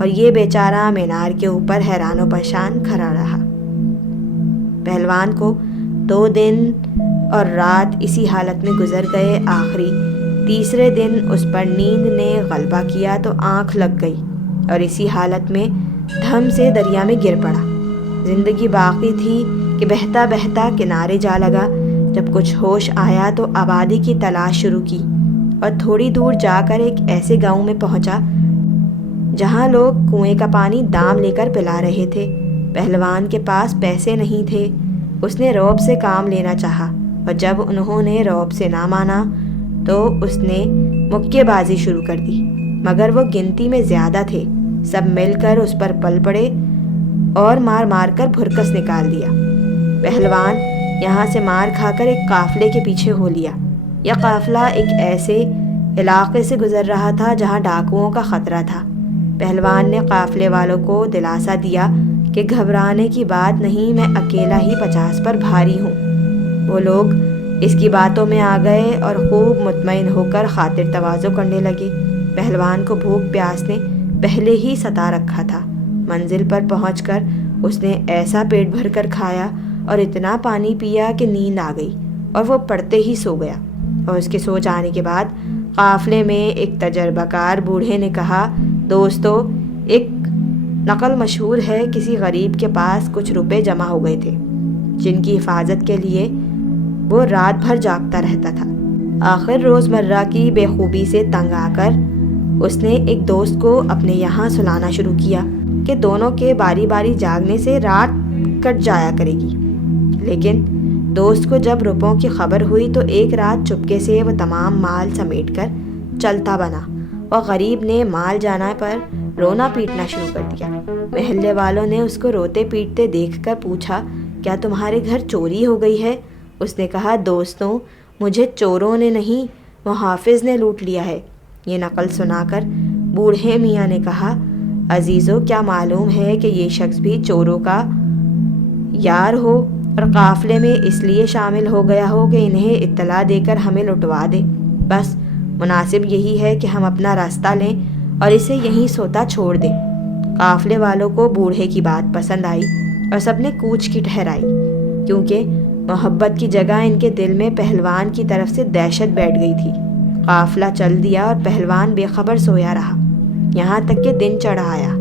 اور یہ بیچارہ مینار کے اوپر حیران و پریشان کھڑا رہا۔ پہلوان کو 2 دن اور رات اسی حالت میں گزر گئے۔ آخری تیسرے دن اس پر نیند نے غلبہ کیا تو آنکھ لگ گئی اور اسی حالت میں دھم سے دریا میں گر پڑا۔ زندگی باقی تھی کہ بہتا بہتا کنارے جا لگا۔ جب کچھ ہوش آیا تو آبادی کی تلاش شروع کی اور تھوڑی دور جا کر ایک ایسے گاؤں میں پہنچا جہاں لوگ کنویں کا پانی دام لے کر پلا رہے تھے۔ پہلوان کے پاس پیسے نہیں تھے۔ اس نے رعب سے کام لینا چاہا اور جب انہوں نے رعب سے نہ مانا تو اس نے مکے بازی شروع کر دی، مگر وہ گنتی میں زیادہ تھے۔ سب مل کر اس پر پل پڑے اور مار مار کر بھرکس نکال دیا۔ پہلوان یہاں سے مار کھا کر ایک قافلے کے پیچھے ہو لیا۔ یہ قافلہ ایک ایسے علاقے سے گزر رہا تھا جہاں ڈاکوؤں کا خطرہ تھا۔ پہلوان نے قافلے والوں کو دلاسا دیا کہ گھبرانے کی بات نہیں، میں اکیلا ہی 50 پر بھاری ہوں۔ وہ لوگ اس کی باتوں میں آ گئے اور خوب مطمئن ہو کر خاطر تواضع کرنے لگے۔ پہلوان کو بھوک پیاس نے پہلے ہی ستا رکھا تھا۔ منزل پر پہنچ کر اس نے ایسا پیٹ بھر کر کھایا اور اتنا پانی پیا کہ نیند آ گئی اور وہ پڑتے ہی سو گیا۔ اور اس کے سو جانے کے بعد قافلے میں ایک تجربہ کار بوڑھے نے کہا، دوستو، ایک نقل مشہور ہے، کسی غریب کے پاس کچھ روپے جمع ہو گئے تھے جن کی حفاظت کے لیے وہ رات بھر جاگتا رہتا تھا۔ آخر روزمرہ کی بے خوبی سے تنگ آ کر اس نے ایک دوست کو اپنے یہاں سلانا شروع کیا کہ دونوں کے باری باری جاگنے سے رات کٹ جایا کرے گی۔ لیکن دوست کو جب روپوں کی خبر ہوئی تو ایک رات چپکے سے وہ تمام مال سمیٹ کر چلتا بنا اور غریب نے مال جانا پر رونا پیٹنا شروع کر دیا۔ محلے والوں نے اس کو روتے پیٹتے دیکھ کر پوچھا، کیا تمہارے گھر چوری ہو گئی ہے؟ اس نے کہا، دوستوں، مجھے چوروں نے نہیں، محافظ نے لوٹ لیا ہے۔ یہ نقل سنا کر بوڑھے میاں نے کہا، عزیزو، کیا معلوم ہے کہ یہ شخص بھی چوروں کا یار ہو اور قافلے میں اس لیے شامل ہو گیا ہو کہ انہیں اطلاع دے کر ہمیں لٹوا دے۔ بس مناسب یہی ہے کہ ہم اپنا راستہ لیں اور اسے یہیں سوتا چھوڑ دیں۔ قافلے والوں کو بوڑھے کی بات پسند آئی اور سب نے کوچ کی ٹھہرائی، کیونکہ محبت کی جگہ ان کے دل میں پہلوان کی طرف سے دہشت بیٹھ گئی تھی۔ قافلہ چل دیا اور پہلوان بے خبر سویا رہا، یہاں تک کہ دن چڑھ آیا۔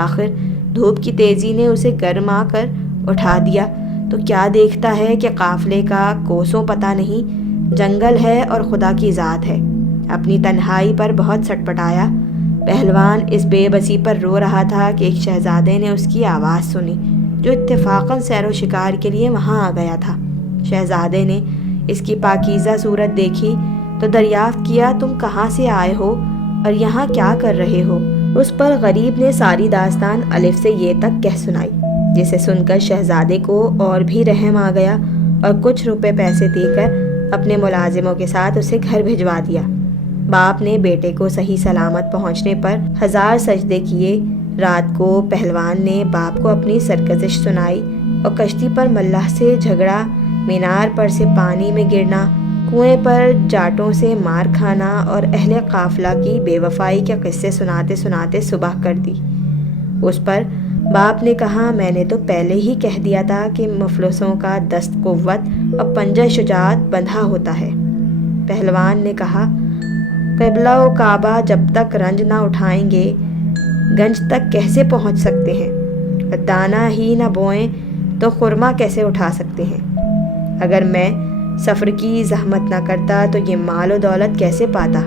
آخر دھوپ کی تیزی نے اسے گرما کر اٹھا دیا تو کیا دیکھتا ہے کہ قافلے کا کوسوں پتہ نہیں، جنگل ہے اور خدا کی ذات ہے۔ اپنی تنہائی پر بہت سٹپٹایا۔ پہلوان اس بے بسی پر رو رہا تھا کہ ایک شہزادے نے اس کی آواز سنی جو اتفاقاً سیر و شکار کے لیے وہاں آ گیا تھا۔ شہزادے نے اس کی پاکیزہ صورت دیکھی تو دریافت کیا، تم کہاں سے آئے ہو اور یہاں کیا کر رہے ہو؟ اس پر غریب نے ساری داستان الف سے یہ تک کہہ سنائی، جسے سن کر شہزادے کو اور بھی رحم آ گیا اور کچھ روپے پیسے دے کر اپنے ملازموں کے ساتھ اسے گھر بھجوا دیا۔ باپ نے بیٹے کو صحیح سلامت پہنچنے پر 1000 سجدے کیے۔ رات کو پہلوان نے باپ کو اپنی سرگزشت سنائی اور کشتی پر ملاح سے جھگڑا، مینار پر سے پانی میں گرنا، کنویں پر جاٹوں سے مار کھانا اور اہل قافلہ کی بے وفائی کے قصے سناتے سناتے صبح کر دی۔ اس پر باپ نے کہا، میں نے تو پہلے ہی کہہ دیا تھا کہ مفلسوں کا دست قوت اور پنجہ شجاعت بندھا ہوتا ہے۔ پہلوان نے کہا، قبلہ و کعبہ جب تک رنج نہ اٹھائیں گے گنج تک کیسے پہنچ سکتے ہیں؟ دانہ ہی نہ بوئیں تو خرما کیسے اٹھا سکتے ہیں؟ اگر میں سفر کی زحمت نہ کرتا تو یہ مال و دولت کیسے پاتا؟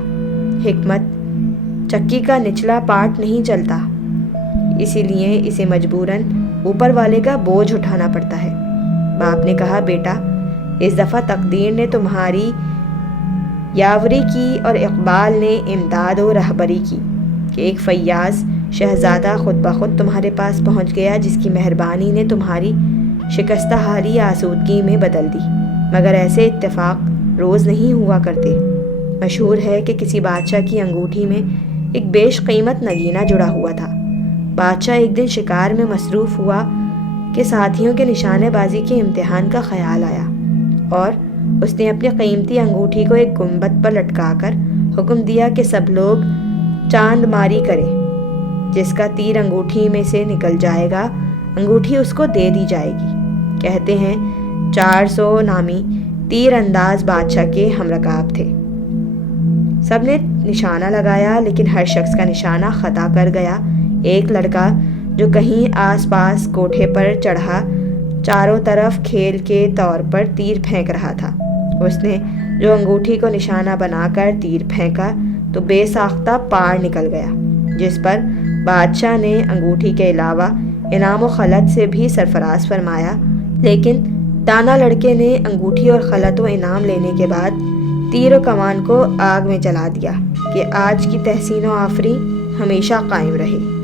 حکمت چکی کا نچلا پارٹ نہیں چلتا، اسی لیے اسے مجبوراً اوپر والے کا بوجھ اٹھانا پڑتا ہے۔ باپ نے کہا، بیٹا، اس دفعہ تقدیر نے تمہاری یاوری کی اور اقبال نے امداد و رہبری کی کہ ایک فیاض شہزادہ خود بخود تمہارے پاس پہنچ گیا، جس کی مہربانی نے تمہاری شکستہ حالی آسودگی میں بدل دی۔ مگر ایسے اتفاق روز نہیں ہوا کرتے۔ مشہور ہے کہ کسی بادشاہ کی انگوٹھی میں ایک بیش قیمت نگینہ جڑا ہوا تھا۔ بادشاہ ایک دن شکار میں مصروف ہوا کہ ساتھیوں کے نشانے بازی کے امتحان کا خیال آیا اور اس نے اپنی قیمتی انگوٹھی کو ایک گنبد پر لٹکا کر حکم دیا کہ سب لوگ چاند ماری کریں۔ جس کا تیر انگوٹھی میں سے نکل جائے گا انگوٹھی اس کو دے دی جائے گی۔ کہتے ہیں 400 نامی تیر انداز بادشاہ کے ہم رکاب تھے۔ سب نے نشانہ لگایا لیکن ہر شخص کا نشانہ خطا کر گیا۔ ایک لڑکا جو کہیں آس پاس کوٹھے پر چڑھا چاروں طرف کھیل کے طور پر تیر پھینک رہا تھا۔ اس نے جو انگوٹھی کو نشانہ بنا کر تیر پھینکا تو بے ساختہ پار نکل گیا، جس پر بادشاہ نے انگوٹھی کے علاوہ انعام و خلعت سے بھی سرفراز فرمایا۔ لیکن دانا لڑکے نے انگوٹھی اور خلعت و انعام لینے کے بعد تیر و کمان کو آگ میں جلا دیا کہ آج کی تحسین و آفرین ہمیشہ قائم رہے۔